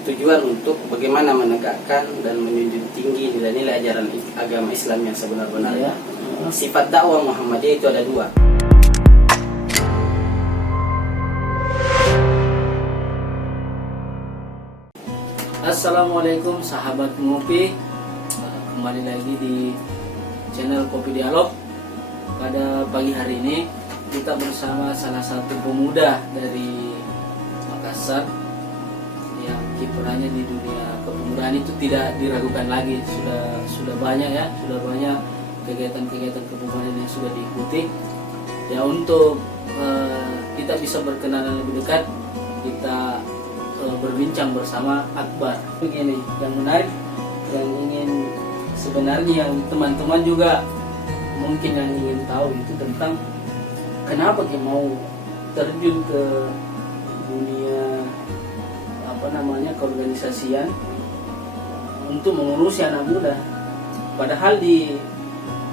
tujuan untuk bagaimana menegakkan dan menjunjung tinggi nilai-nilai ajaran agama Islam yang sebenar-benarnya. Sifat dakwah Muhammadiyah itu ada dua. Assalamualaikum sahabat ngopi, kembali lagi di channel Kopi Dialog. Pada pagi hari ini kita bersama salah satu pemuda dari Makassar yang kiprahnya di dunia kepemudaan itu tidak diragukan lagi. Sudah banyak kegiatan-kegiatan kepemudaan yang sudah diikuti. Ya, untuk kita bisa berkenalan lebih dekat, kita berbincang bersama Akbar. Begini, yang menarik, yang ingin sebenarnya yang teman-teman juga mungkin yang ingin tahu itu tentang kenapa dia mau terjun ke dunia keorganisasian untuk mengurusi anak muda. Padahal di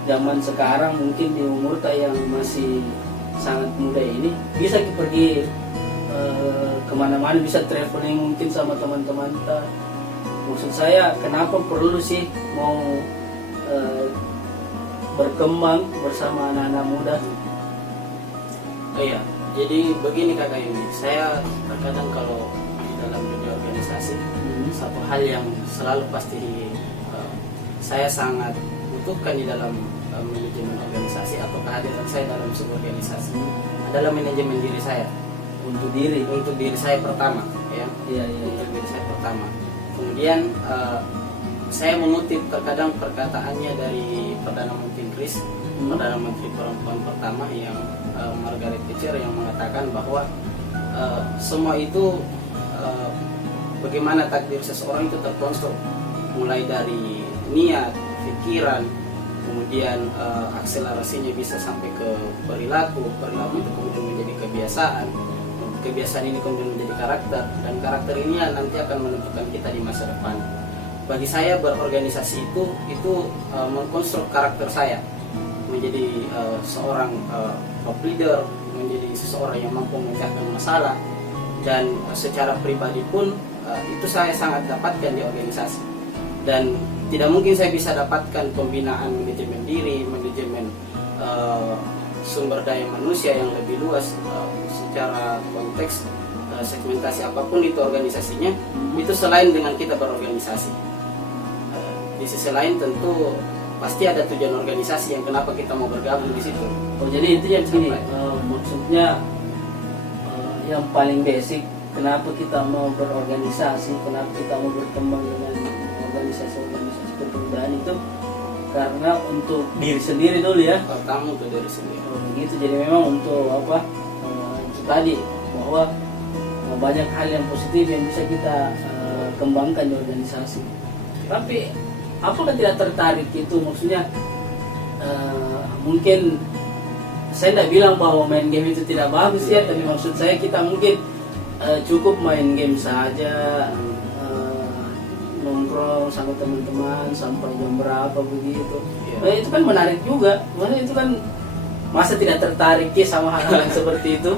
zaman sekarang mungkin di umur yang masih sangat muda ini bisa pergi kemana-mana, bisa traveling mungkin sama teman-teman kita. Maksud saya, kenapa perlu sih mau berkembang bersama anak-anak muda? Oh iya, jadi begini kakak ini, saya terkadang kalau di dalam dunia organisasi, satu hal yang selalu pasti saya sangat butuhkan di dalam manajemen organisasi atau kehadiran saya dalam sebuah organisasi adalah manajemen diri saya. Untuk diri saya pertama, ya. Untuk diri saya pertama. Kemudian saya mengutip terkadang perkataannya dari Perdana Menteri Inggris, Perdana Menteri perempuan pertama yang Margaret Thatcher, yang mengatakan bahwa semua itu bagaimana takdir seseorang itu terkonstruk mulai dari niat, pikiran, kemudian akselerasinya bisa sampai ke perilaku itu kemudian menjadi kebiasaan ini kemudian menjadi karakter, dan karakter ini nanti akan menentukan kita di masa depan. Bagi saya berorganisasi itu mengkonstruk karakter saya menjadi seorang top leader, menjadi seseorang yang mampu memecahkan masalah, dan secara pribadi pun itu saya sangat dapatkan di organisasi. Dan tidak mungkin saya bisa dapatkan pembinaan manajemen diri, manajemen sumber daya manusia yang lebih luas secara konteks segmentasi apapun itu organisasinya, itu selain dengan kita berorganisasi. Di sisi lain tentu pasti ada tujuan organisasi yang kenapa kita mau bergabung di situ. Oh, jadi itu yang begini, maksudnya yang paling basic, kenapa kita mau berorganisasi, kenapa kita mau berkembang dengan organisasi kepemudaan itu karena untuk diri sendiri dulu ya. Pertama untuk diri sendiri. Oh, begitu. Jadi memang untuk itu tadi, bahwa banyak hal yang positif yang bisa kita kembangkan di organisasi. Tapi apakah tidak tertarik itu? Maksudnya mungkin saya tidak bilang bahwa main game itu tidak bagus ya, tapi maksud saya kita mungkin cukup main game saja, nongkrong sama teman-teman sampai jam berapa begitu. Nah, itu kan menarik juga. Maksudnya itu kan, masa tidak tertarik ya sama hal-hal yang seperti itu?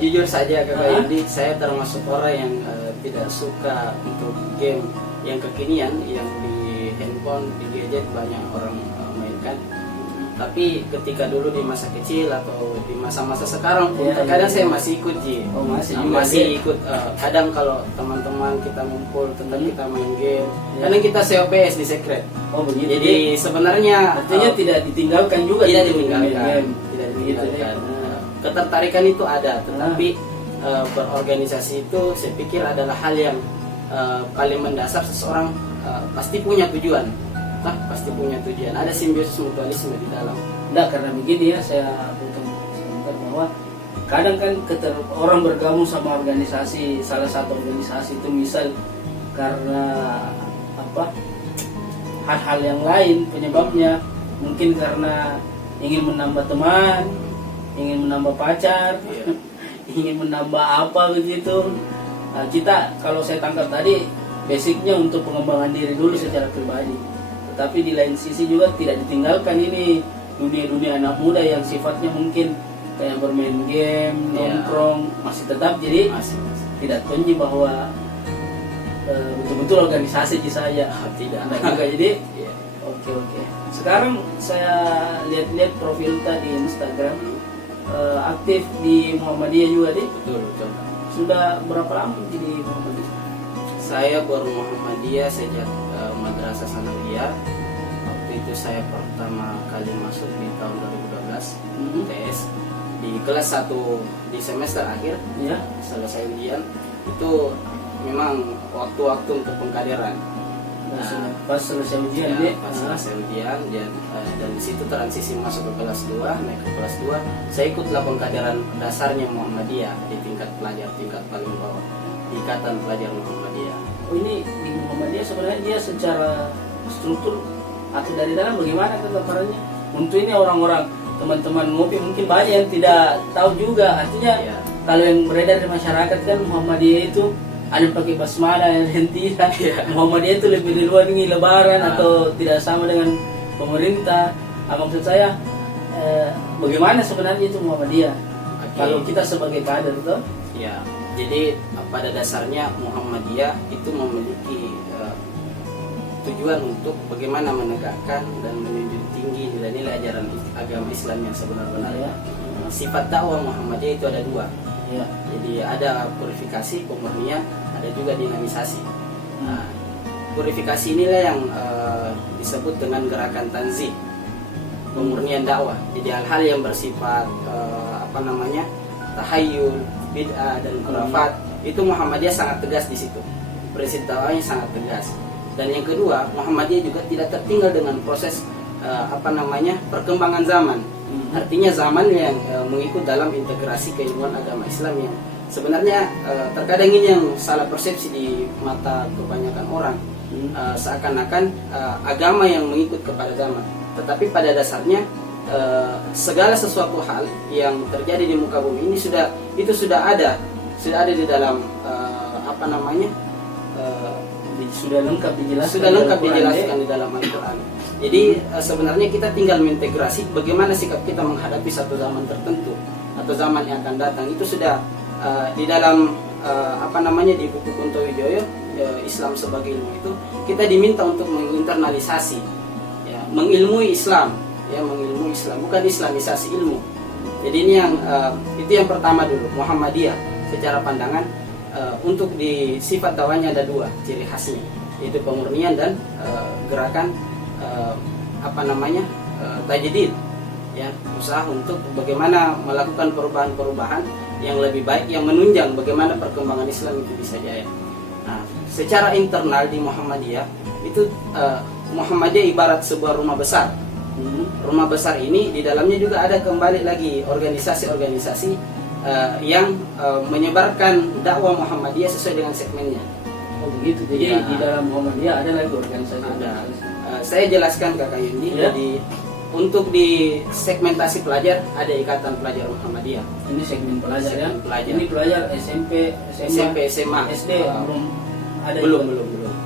Jujur saja kakak Indi, saya termasuk orang yang tidak suka untuk game yang kekinian, yang di handphone, di gadget banyak orang mainkan. Tapi ketika dulu di masa kecil atau di masa-masa sekarang pun terkadang saya masih ikut masih ikut. Kadang kalau teman-teman kita ngumpul tentang kita main game, kadang kita COPS di secret. Oh begitu. Jadi sebenarnya artinya tidak ditinggalkan juga. Tidak ditinggalkan. Ketertarikan itu ada, tetapi berorganisasi itu saya pikir adalah hal yang paling mendasar. Seseorang pasti punya tujuan. Pasti punya tujuan, ada simbiosis mutualisme di dalam. Enggak, karena begini ya, saya potong sebentar, bahwa kadang kan orang bergabung sama organisasi, salah satu organisasi itu misal karena hal-hal yang lain penyebabnya, mungkin karena ingin menambah teman, ingin menambah pacar, ingin menambah apa begitu. Nah, kita, kalau saya tangkap tadi, basicnya untuk pengembangan diri dulu secara pribadi. Tapi di lain sisi juga tidak ditinggalkan ini dunia-dunia anak muda yang sifatnya mungkin kayak bermain game, nongkrong, masih tetap. Jadi tidak kunci bahwa betul organisasi saja. Tidak. Nah, juga jadi Iya. oke. Sekarang saya lihat-lihat profil tadi di Instagram, aktif di Muhammadiyah juga deh. Betul. Sudah berapa lama jadi Muhammadiyah? Saya baru Muhammadiyah sejak Madrasah Sanawiyah. Waktu itu saya pertama kali masuk di tahun 2012 UTS di kelas 1 di semester akhir. Ya. Selesai ujian itu memang waktu-waktu untuk pengkaderan. Nah, Pas selesai ujian ya, deh. pas selesai ujian dan di situ transisi masuk ke kelas 2, naik ke kelas 2, saya ikutlah pengkaderan dasarnya Muhammadiyah di tingkat pelajar tingkat paling bawah di Ikatan Pelajar Muhammadiyah. Oh, ini di Muhammadiyah sebenarnya dia secara struktur atau dari dalam bagaimana gambarannya? Untuk ini orang-orang teman-teman ngopi mungkin banyak yang tidak tahu juga. Artinya Ya. kalau yang beredar di masyarakat kan Muhammadiyah itu ada yang pakai basmala dan tidak. Muhammadiyah itu lebih duluan ini lebaran atau tidak sama dengan pemerintah. Maksud saya bagaimana sebenarnya itu Muhammadiyah? Oke. Kalau kita sebagai kader itu Ya, jadi pada dasarnya Muhammadiyah itu memiliki tujuan untuk bagaimana menegakkan dan menjunjung tinggi nilai-nilai ajaran agama Islam yang sebenar-benarnya. Sifat dakwah Muhammadiyah itu ada dua. ya. Jadi ada purifikasi, pemurnian, ada juga dinamisasi. Nah, purifikasi inilah yang disebut dengan gerakan tanzih, pemurnian dakwah. Jadi hal-hal yang bersifat tahayyul, bid'ah dan khurafat itu Muhammadiyah sangat tegas di situ. Prinsip dakwahnya sangat tegas. Dan yang kedua, Muhammadiyah juga tidak tertinggal dengan proses perkembangan zaman. Artinya zaman yang mengikut dalam integrasi keilmuan agama Islam yang sebenarnya terkadang ini yang salah persepsi di mata kebanyakan orang. Seakan-akan agama yang mengikut kepada zaman. Tetapi pada dasarnya segala sesuatu hal yang terjadi di muka bumi ini sudah ada di dalam sudah lengkap dijelaskan di dalam Al-Quran. Jadi sebenarnya kita tinggal mengintegrasi bagaimana sikap kita menghadapi satu zaman tertentu atau zaman yang akan datang. Itu sudah di dalam di buku Kunto Wijoyo, Islam sebagai ilmu, itu kita diminta untuk menginternalisasi, ya, mengilmui Islam, bukan islamisasi ilmu. Jadi ini itu yang pertama dulu, Muhammadiyah secara pandangan. Untuk di sifat dakwahnya ada dua ciri khasnya, yaitu pemurnian dan gerakan tajdid, ya, usaha untuk bagaimana melakukan perubahan-perubahan yang lebih baik, yang menunjang bagaimana perkembangan Islam itu bisa jaya. Nah, secara internal di Muhammadiyah itu Muhammadiyah ibarat sebuah rumah besar. Rumah besar ini di dalamnya juga ada kembali lagi organisasi-organisasi yang menyebarkan dakwah Muhammadiyah sesuai dengan segmennya. Oh begitu. Jadi ya, di dalam Muhammadiyah ada lagi organisasi. Ada. Saya jelaskan Kakak Yundi. Ya. Jadi untuk di segmentasi pelajar ada Ikatan Pelajar Muhammadiyah. Ini segmen pelajar ya. Pelajar. Ini pelajar SMP, SMA, SD belum ada. Belum.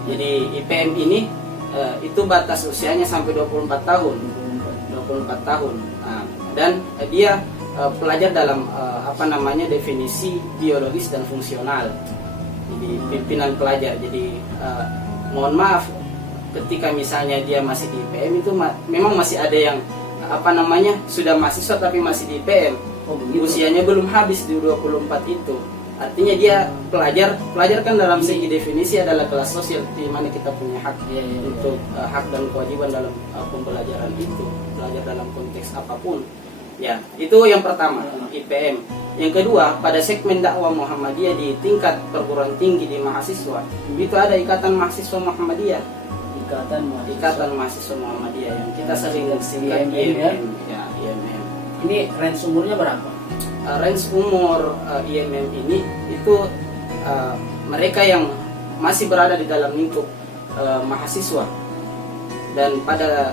Jadi IPM ini itu batas usianya sampai 24 tahun. 24 tahun. Nah, dan dia pelajar dalam definisi biologis dan fungsional. Jadi pimpinan pelajar. Jadi mohon maaf ketika misalnya dia masih di IPM itu memang masih ada yang sudah mahasiswa tapi masih di IPM. Oh, begitu. Usianya belum habis di 24 itu. Artinya dia pelajar kan dalam segi definisi adalah kelas sosial di mana kita punya hak untuk hak dan kewajiban dalam pembelajaran itu, belajar dalam konteks apapun. Ya, itu yang pertama, IPM. Yang kedua, pada segmen dakwah Muhammadiyah di tingkat perguruan tinggi di mahasiswa, itu ada Ikatan Mahasiswa Muhammadiyah. Ikatan Mahasiswa Muhammadiyah yang kita sering singkat IMM. Ya, IMM. Ini range umurnya berapa? Range umur IMM ini itu mereka yang masih berada di dalam lingkup mahasiswa. Dan pada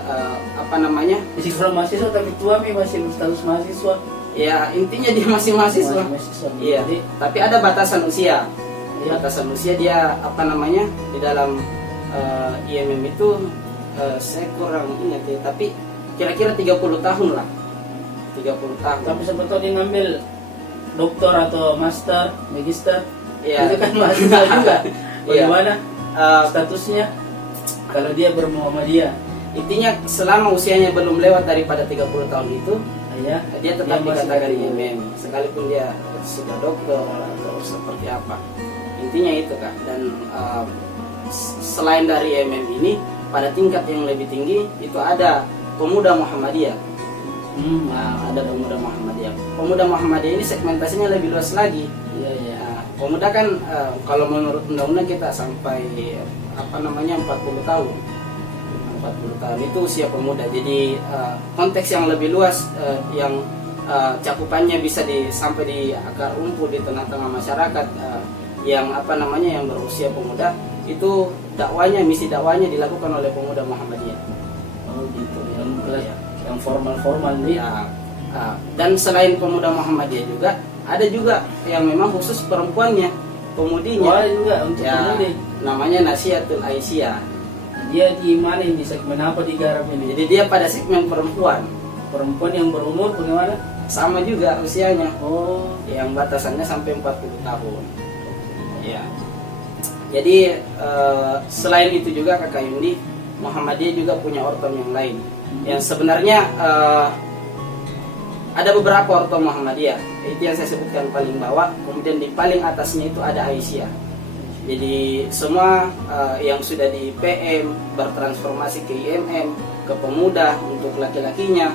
Masih kalau mahasiswa tapi tua masih status mahasiswa. Ya, intinya dia masih mahasiswa. Iya. Tapi ada batasan usia. Ya. Batasan usia dia di dalam IMM itu saya kurang ingat ya, tapi kira-kira 30 tahun lah. 30 tahun. Tapi sebetulnya ngambil doktor atau master, magister, Iya. itu kan mahasiswa juga. Bagaimana? statusnya kalau dia bermuhammadiyah? Intinya selama usianya belum lewat daripada 30 tahun itu, Ya, dia tetap masih dikatakan dari- IMM sekalipun dia sudah dokter atau seperti apa. Intinya itu Kak. Dan selain dari IMM ini, pada tingkat yang lebih tinggi itu ada pemuda Muhammadiyah. Nah, ada pemuda Muhammadiyah. Pemuda Muhammadiyah ini segmentasinya lebih luas lagi. Iya, iya. Nah, pemuda kan kalau menurut undang-undang kita sampai 40 tahun. 40 tahun itu usia pemuda. Jadi konteks yang lebih luas yang cakupannya bisa sampai di akar rumput di tengah-tengah masyarakat yang yang berusia pemuda, itu misi dakwanya dilakukan oleh pemuda Muhammadiyah. Oh gitu. Yang formal-formal nih. Ya, dan selain pemuda Muhammadiyah juga ada juga yang memang khusus perempuannya, pemudinya. Wah, juga untuk Ya, pemudi. namanya Nasihatul Aisyah. Dia di mana ini, segmen apa digarap ini? Jadi dia pada segmen perempuan, Perempuan yang berumur bagaimana? sama juga usianya, Oh, yang batasannya sampai 40 tahun. Ya. Jadi selain itu juga Kakak Yundi, Muhammadiyah juga punya ortom yang lain. Yang sebenarnya ada beberapa ortom Muhammadiyah. Itu yang saya sebutkan paling bawah. Kemudian di paling atasnya itu ada Aisyah. Jadi semua yang sudah di PM bertransformasi ke IMM, ke pemuda untuk laki-lakinya.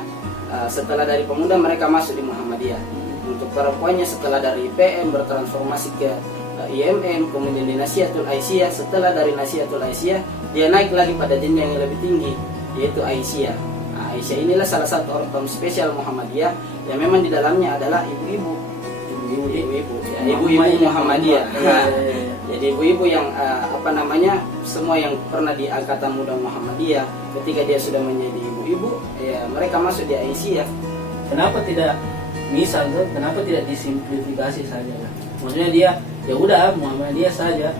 Setelah dari pemuda mereka masuk di Muhammadiyah. Untuk perempuannya setelah dari PM bertransformasi ke IMM, kemudian di Nasihatul Aisyah. Setelah dari Nasihatul Aisyah dia naik lagi pada jenjang yang lebih tinggi, yaitu Aisyah. Nah, Aisyah inilah salah satu ortom spesial Muhammadiyah yang memang di dalamnya adalah ibu-ibu Muhammadiyah. Nah, jadi ibu-ibu yang semua yang pernah di angkatan muda Muhammadiyah, ketika dia sudah menjadi ibu-ibu, ya mereka masuk di Aisyah. kenapa tidak kenapa tidak disimplifikasi saja? Maksudnya dia ya udah Muhammadiyah saja.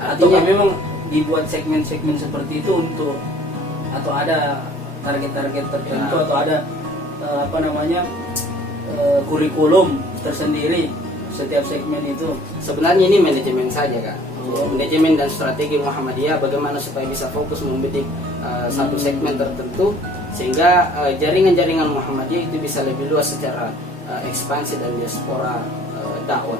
Atau Artinya- memang dibuat segmen-segmen seperti itu atau ada target-target tertentu Ya. atau ada kurikulum tersendiri setiap segmen itu. Sebenarnya ini manajemen saja Kak. Manajemen dan strategi Muhammadiyah bagaimana supaya bisa fokus membidik satu segmen tertentu sehingga jaringan-jaringan Muhammadiyah itu bisa lebih luas secara ekspansi dan diaspora dakwah.